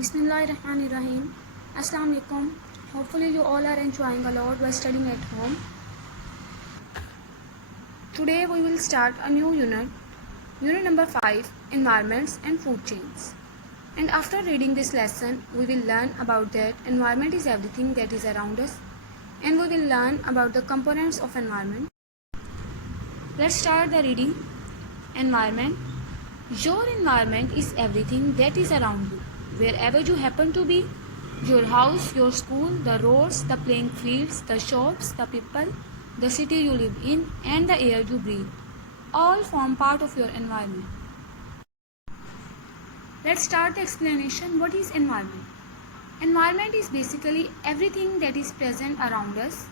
Bismillahirrahmanirrahim. Assalamu alaikum. Hopefully you all are enjoying a lot while studying at home. Today we will start a new unit, unit number 5, environments and food chains. And after reading this lesson, we will learn about that environment is everything that is around us, and we will learn about the components of environment. Let's start the reading. Environment. Your environment is everything that is around you, wherever you happen to be. Your house, your school, the roads, the playing fields, the shops, the people, the city you live in, and the air you breathe, all form part of your environment. Let's start the explanation. What is environment? Environment is basically everything that is present around us.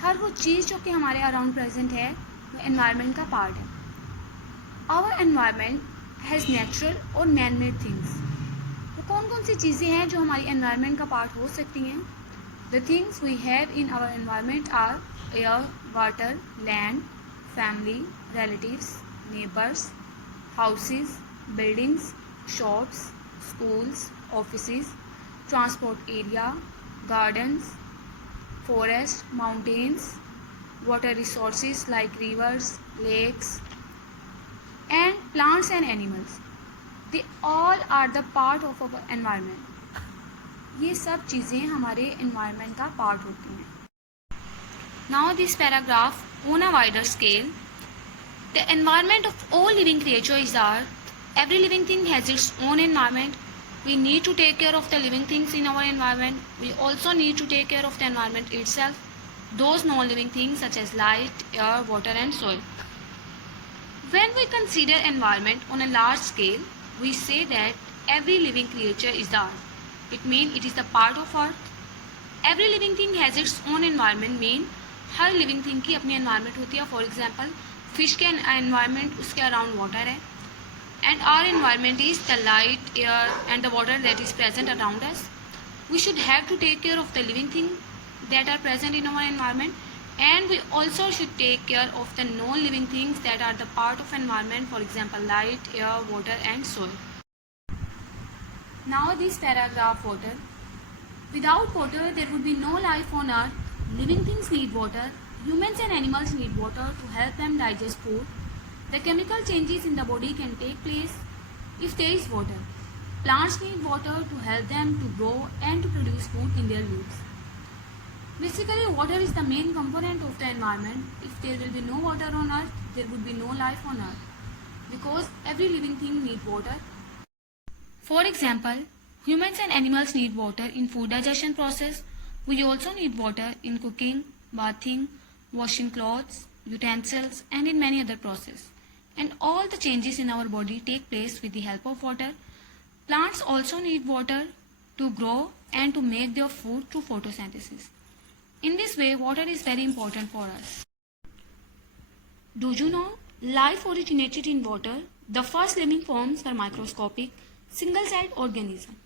हर वो चीज़ जो कि हमारे around present है वो environment का part है. Our environment has natural और man made things. वो कौन कौन सी चीज़ें हैं जो हमारी environment का पार्ट हो सकती हैं? The things we have in our environment are air, water, land, family, relatives, neighbors, houses, buildings, shops, schools, offices, transport area, gardens, forests, mountains, water resources like rivers, lakes, and plants and animals. They all are the part of our environment. ये सब चीज़ें हमारे environment का part होती हैं. Now this paragraph on a wider scale. The environment of all living creatures are. Every living thing has its own environment. We need to take care of the living things in our environment. We also need to take care of the environment itself. Those non-living things such as light, air, water and soil. When we consider environment on a large scale, we say that every living creature is the earth. It means it is the part of earth. Every living thing has its own environment mean her living thing की अपनी environment होती है. For example, fish के environment उसके around water है. And our environment is the light, air and the water that is present around us. We should have to take care of the living things that are present in our environment, and we also should take care of the non-living things that are the part of environment, for example light, air, water and soil. Now this paragraph, water. Without water there would be no life on earth. Living things need water. Humans and animals need water to help them digest food. The chemical changes in the body can take place if there is water. Plants need water to help them to grow and to produce food in their leaves. Basically, water is the main component of the environment. If there will be no water on earth, there would be no life on earth, because every living thing needs water. For example, humans and animals need water in food digestion process. We also need water in cooking, bathing, washing clothes, utensils and in many other processes. And all the changes in our body take place with the help of water. Plants also need water to grow and to make their food through photosynthesis. In this way, water is very important for us. Do you know life originated in water? The first living forms were microscopic, single-celled organism.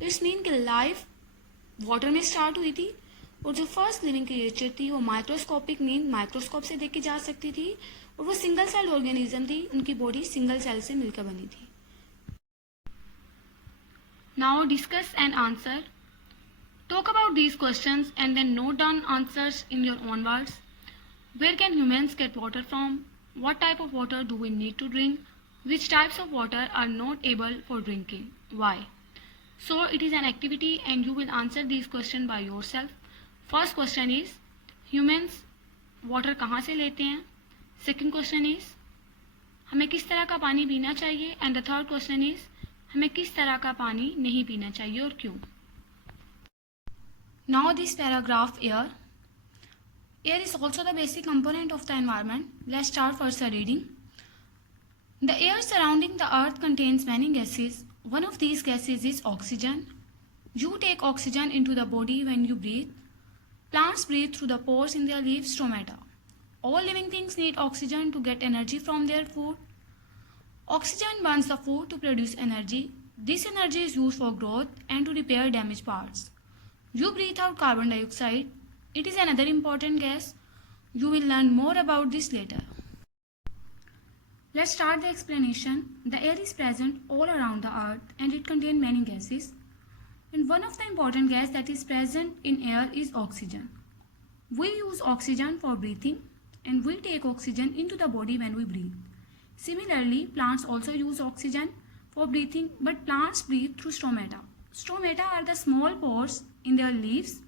It's mean कि life water में start हुई थी और जो first living creature थी वो microscopic mean microscope से देखी जा सकती थी और वो सिंगल सेल ऑर्गेनिज्म थी. उनकी बॉडी सिंगल सेल से मिलकर बनी थी. Now discuss and answer. Talk about these questions and then note down answers in your own words. Where can humans get water from? What type of water do we need to drink? Which types of water are not able for drinking? Why? So it is an activity and you will answer these questions by yourself. First question is, humans water कहाँ से लेते हैं? Second question is, हमें किस तरह का पानी पीना चाहिए? And the third question is, हमें किस तरह का पानी नहीं पीना चाहिए और क्यों? Now this paragraph, air. Air is also the basic component of the environment. Let's start first the reading. The air surrounding the earth contains many gases. One of these gases is oxygen. You take oxygen into the body when you breathe. Plants breathe through the pores in their leaves, stomata. All living things need oxygen to get energy from their food. Oxygen burns the food to produce energy. This energy is used for growth and to repair damaged parts. You breathe out carbon dioxide. It is another important gas. You will learn more about this later. Let's start the explanation. The air is present all around the earth and it contains many gases. And one of the important gas that is present in air is oxygen. We use oxygen for breathing and we take oxygen into the body when we breathe. Similarly, plants also use oxygen for breathing, but plants breathe through stomata. Stomata are the small pores in their leaves.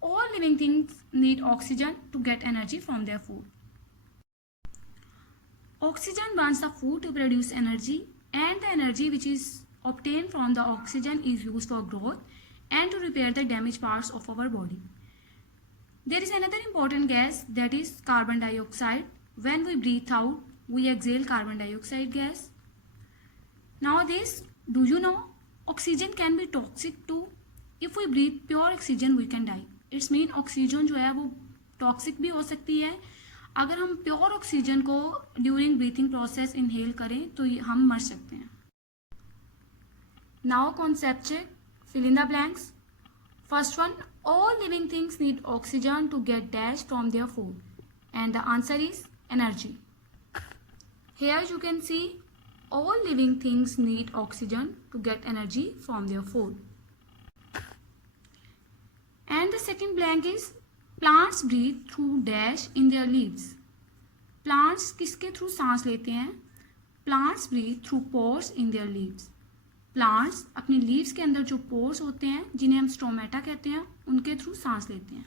All living things need oxygen to get energy from their food. Oxygen burns the food to produce energy, and the energy which is obtained from the oxygen is used for growth and to repair the damaged parts of our body. There is another important gas, that is carbon dioxide. When we breathe out, we exhale carbon dioxide gas. Nowadays, do you know oxygen can be toxic too? If we breathe pure oxygen, we can die. It's mean oxygen जो है वो toxic भी हो सकती है. अगर हम pure oxygen को ड्यूरिंग ब्रीथिंग प्रोसेस इनहेल करें तो हम मर सकते हैं. Now concept check, fill in the blanks. First one, all living things need oxygen to get dash from their food, and the answer is energy. Here you can see all living things need oxygen to get energy from their food. And the second blank is plants breathe through dash in their leaves. Plants किसके through सांस लेते हैं? Plants breathe through pores in their leaves. Plants अपने leaves के अंदर जो pores होते हैं जिन्हें हम स्टोमेटा कहते हैं उनके थ्रू सांस लेते हैं.